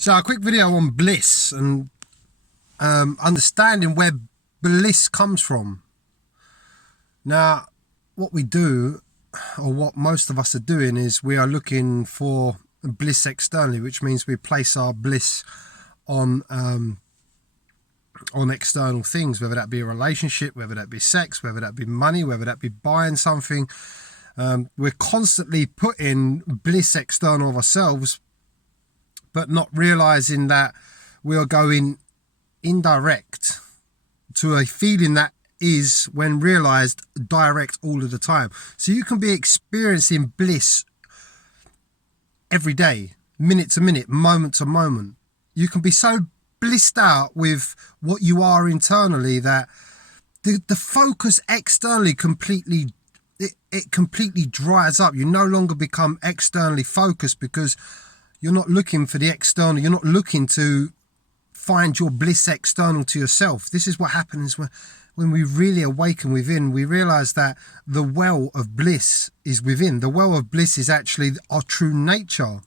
So a quick video on bliss and understanding where bliss comes from. Now, what we do, or what most of us are doing, is we are looking for bliss externally, which means we place our bliss on external things, whether that be a relationship, whether that be sex, whether that be money, whether that be buying something. We're constantly putting bliss external of ourselves, but not realizing that we are going indirect to a feeling that is, when realized, direct all of the time. So you can be experiencing bliss every day, minute to minute, moment to moment. You can be so blissed out with what you are internally that the focus externally completely dries up. You no longer become externally focused because you're not looking for the external. You're not looking to find your bliss external to yourself. This is what happens when we really awaken within. We realize that the well of bliss is within. The well of bliss is actually our true nature.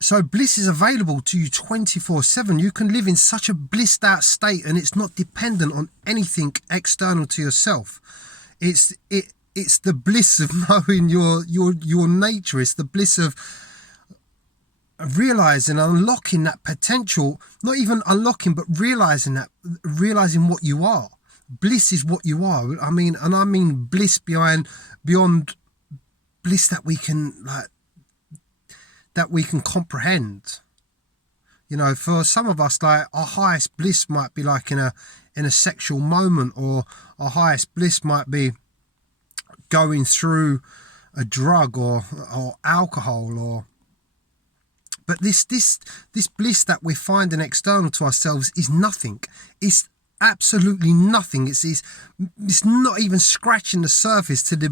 So bliss is available to you 24/7. You can live in such a blissed out state, and it's not dependent on anything external to yourself. It's the bliss of knowing your nature. It's the bliss of realizing, unlocking that potential, not even unlocking, but realizing what you are. Bliss is what you are. I mean bliss beyond bliss that we can comprehend. You know, for some of us, like, our highest bliss might be like in a sexual moment, or our highest bliss might be going through a drug or alcohol, but this bliss that we're finding external to ourselves is nothing. It's absolutely nothing. It's not even scratching the surface to the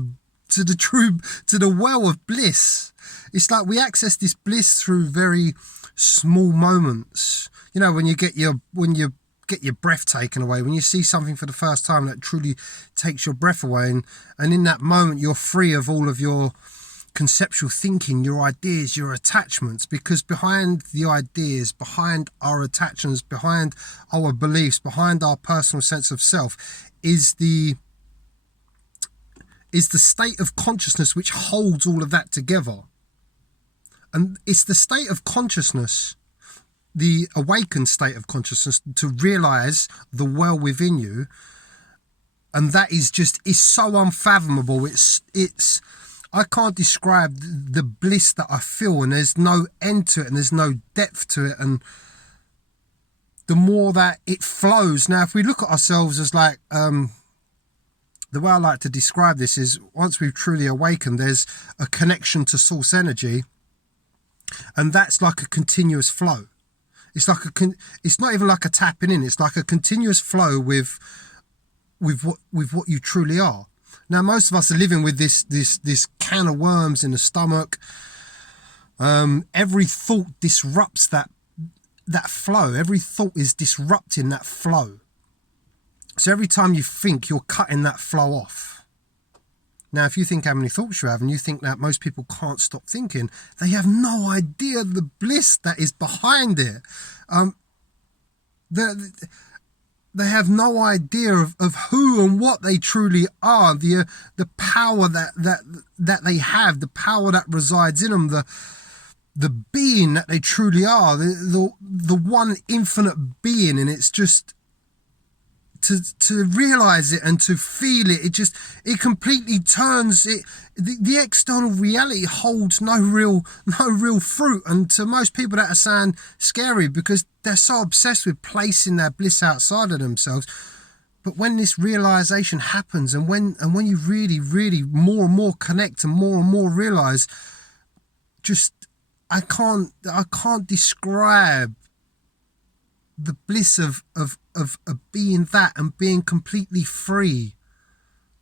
well of bliss. It's like we access this bliss through very small moments. You know, when you get your breath taken away, when you see something for the first time that truly takes your breath away, and in that moment you're free of all of your conceptual thinking, your ideas, your attachments, because behind the ideas, behind our attachments, behind our beliefs, behind our personal sense of self is the state of consciousness which holds all of that together. And it's the state of consciousness, the awakened state of consciousness, to realize the well within you. And that is so unfathomable. It's I can't describe the bliss that I feel, and there's no end to it, and there's no depth to it. And the more that it flows. Now, if we look at ourselves as like, the way I like to describe this is, once we've truly awakened, there's a connection to source energy, and that's like a continuous flow. It's like it's not even like a tapping in. It's like a continuous flow with what you truly are. Now, most of us are living with this can of worms in the stomach. Every thought disrupts that flow. Every thought is disrupting that flow. So every time you think, you're cutting that flow off. Now, if you think how many thoughts you have, and you think that most people can't stop thinking, they have no idea the bliss that is behind it. They have no idea of who and what they truly are, the power that they have, the power that resides in them, the being that they truly are, the one infinite being. And it's just to realize it and to feel it, it completely turns it. The external reality holds no real fruit, and to most people that sound scary because they're so obsessed with placing their bliss outside of themselves. But when this realization happens, and when you really more and more connect and more realize, I can't describe the bliss of being that, and being completely free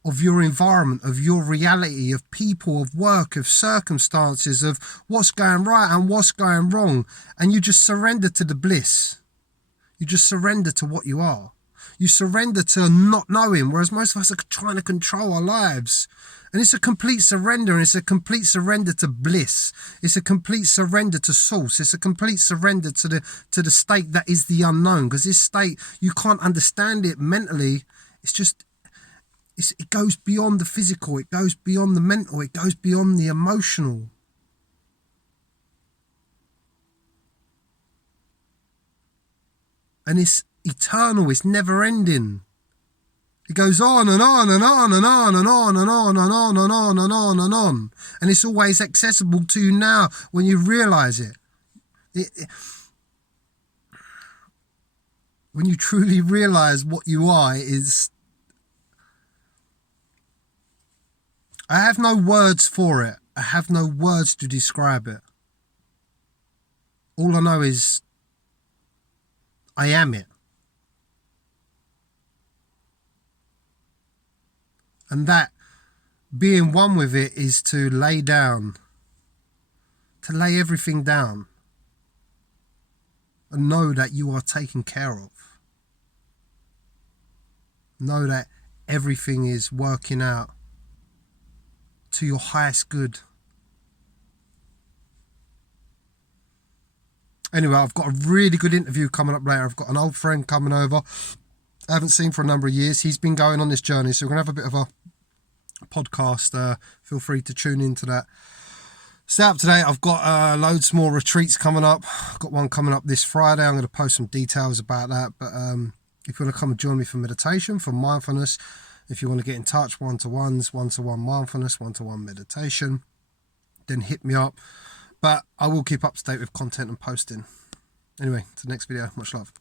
of your environment, of your reality, of people, of work, of circumstances, of what's going right and what's going wrong. And you just surrender to the bliss. You just surrender to what you are. You surrender to not knowing, whereas most of us are trying to control our lives. And it's a complete surrender, and it's a complete surrender to bliss. It's a complete surrender to source. It's a complete surrender to the state that is the unknown. Because this state, you can't understand it mentally. It's just, it goes beyond the physical. It goes beyond the mental. It goes beyond the emotional. And it's eternal. It's never ending. It goes on and on and on and on and on and on and on and on and on and on. And it's always accessible to you now when you realise it. When you truly realise what you are, is... I have no words for it. I have no words to describe it. All I know is I am it. And that being one with it is to lay down, to lay everything down and know that you are taken care of. Know that everything is working out to your highest good. Anyway, I've got a really good interview coming up later. I've got an old friend coming over I haven't seen for a number of years. He's been going on this journey, so we're going to have a bit of a podcast. Feel free to tune into that. Stay up to date. I've got loads more retreats coming up. I've got one coming up this Friday. I'm going to post some details about that. But if you want to come and join me for meditation, for mindfulness, if you want to get in touch, one-to-ones, one-to-one mindfulness, one-to-one meditation, then hit me up. But I will keep up to date with content and posting. Anyway, to the next video. Much love.